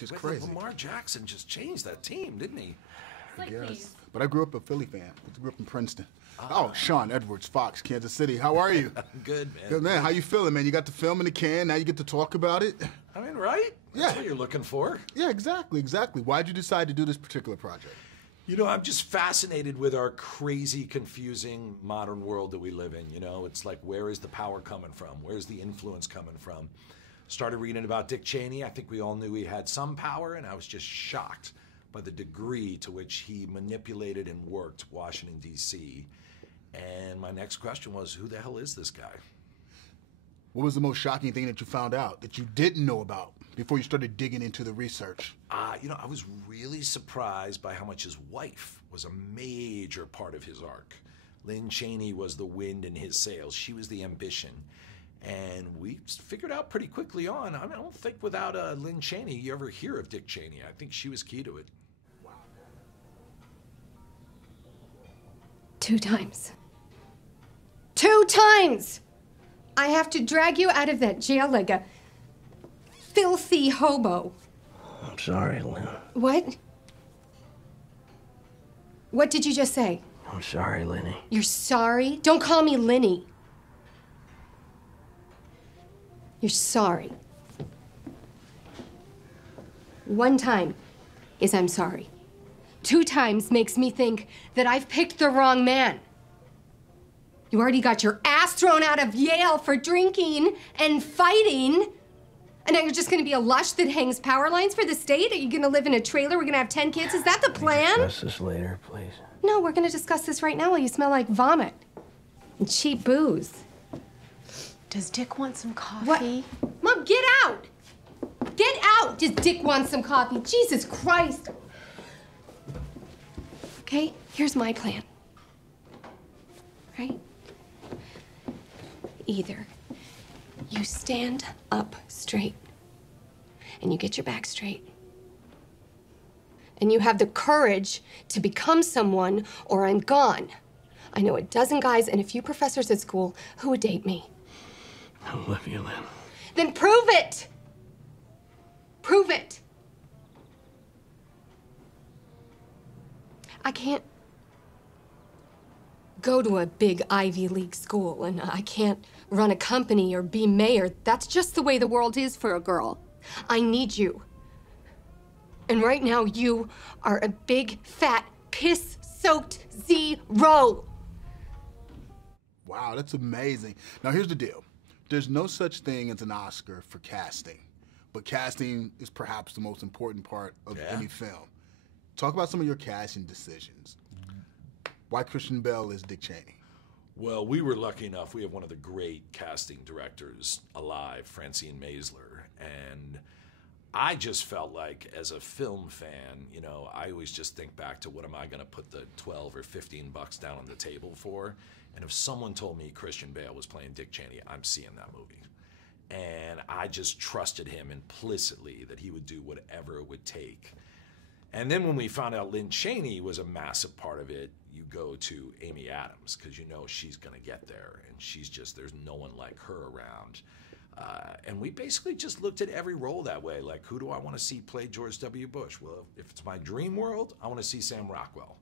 which is crazy. Lamar Jackson just changed that team, didn't he? Yes. But I grew up a Philly fan. I grew up in Princeton. Oh, Shawn Edwards, Fox, Kansas City. How are you? Good, man. Good, man. How you feeling, man? You got the film in the can. Now you get to talk about it. I mean, right? That's what you're looking for. Yeah, exactly. Why'd you decide to do this particular project? You know, I'm just fascinated with our crazy, confusing modern world that we live in. You know, it's like, where is the power coming from? Where's the influence coming from? Started reading about Dick Cheney. I think we all knew he had some power, and I was just shocked by the degree to which he manipulated and worked Washington, D.C. And my next question was, who the hell is this guy? What was the most shocking thing that you found out that you didn't know about before you started digging into the research? You know, I was really surprised by how much his wife was a major part of his arc. Lynn Cheney was the wind in his sails. She was the ambition. And we figured out pretty quickly on, I mean, I don't think without Lynn Cheney you ever hear of Dick Cheney. I think she was key to it. Wow. 2 times. 2 times! I have to drag you out of that jail like a filthy hobo. I'm sorry, Lynn. What? What did you just say? I'm sorry, Lenny. You're sorry? Don't call me Lenny. You're sorry. 1 time is I'm sorry. 2 times makes me think that I've picked the wrong man. You already got your ass thrown out of Yale for drinking and fighting. And now you're just gonna be a lush that hangs power lines for the state? Are you gonna live in a trailer? We're gonna have 10 kids? Is that the plan? Discuss this later, please. No, we're gonna discuss this right now while you smell like vomit and cheap booze. Does Dick want some coffee? What? Mom, get out! Get out! Does Dick want some coffee? Jesus Christ! Okay, here's my plan. Right? Either you stand up straight and you get your back straight and you have the courage to become someone, or I'm gone. I know a dozen guys and a few professors at school who would date me. I love you, Lynn. Then prove it! Prove it! I can't go to a big Ivy League school, and I can't run a company or be mayor. That's just the way the world is for a girl. I need you. And right now, you are a big, fat, piss-soaked zero. Wow, that's amazing. Now, here's the deal. There's no such thing as an Oscar for casting, but casting is perhaps the most important part of any film. Talk about some of your casting decisions. Why Christian Bale is Dick Cheney? Well, we were lucky enough. We have one of the great casting directors alive, Francine Maisler. And I just felt like, as a film fan, you know, I always just think back to what am I going to put the 12 or 15 bucks down on the table for? And if someone told me Christian Bale was playing Dick Cheney, I'm seeing that movie. And I just trusted him implicitly that he would do whatever it would take. And then when we found out Lynn Cheney was a massive part of it, you go to Amy Adams, because you know she's going to get there. And she's just, there's no one like her around. And we basically just looked at every role that way. Like, who do I want to see play George W. Bush? Well, if it's my dream world, I want to see Sam Rockwell.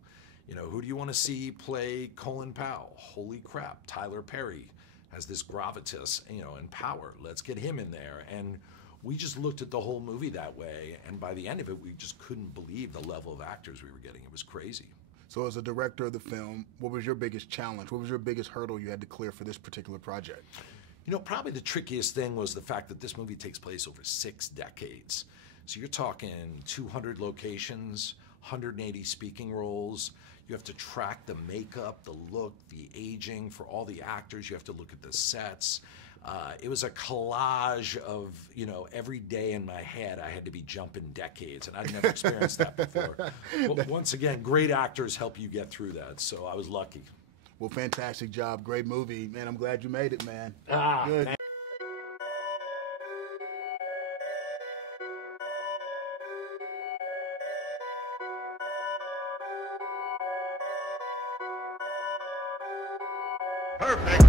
You know, who do you want to see play Colin Powell? Holy crap, Tyler Perry has this gravitas, you know, and power. Let's get him in there. And we just looked at the whole movie that way, and by the end of it, we just couldn't believe the level of actors we were getting. It was crazy. So as a director of the film, what was your biggest challenge? What was your biggest hurdle you had to clear for this particular project? You know, probably the trickiest thing was the fact that this movie takes place over 6 decades. So you're talking 200 locations, 180 speaking roles. You have to track the makeup, the look, the aging for all the actors. You have to look at the sets. It was a collage of, you know, every day in my head I had to be jumping decades, and I'd never experienced that before. Well, once again, great actors help you get through that, so I was lucky. Well, fantastic job. Great movie. Man, I'm glad you made it, man. Good. Perfect.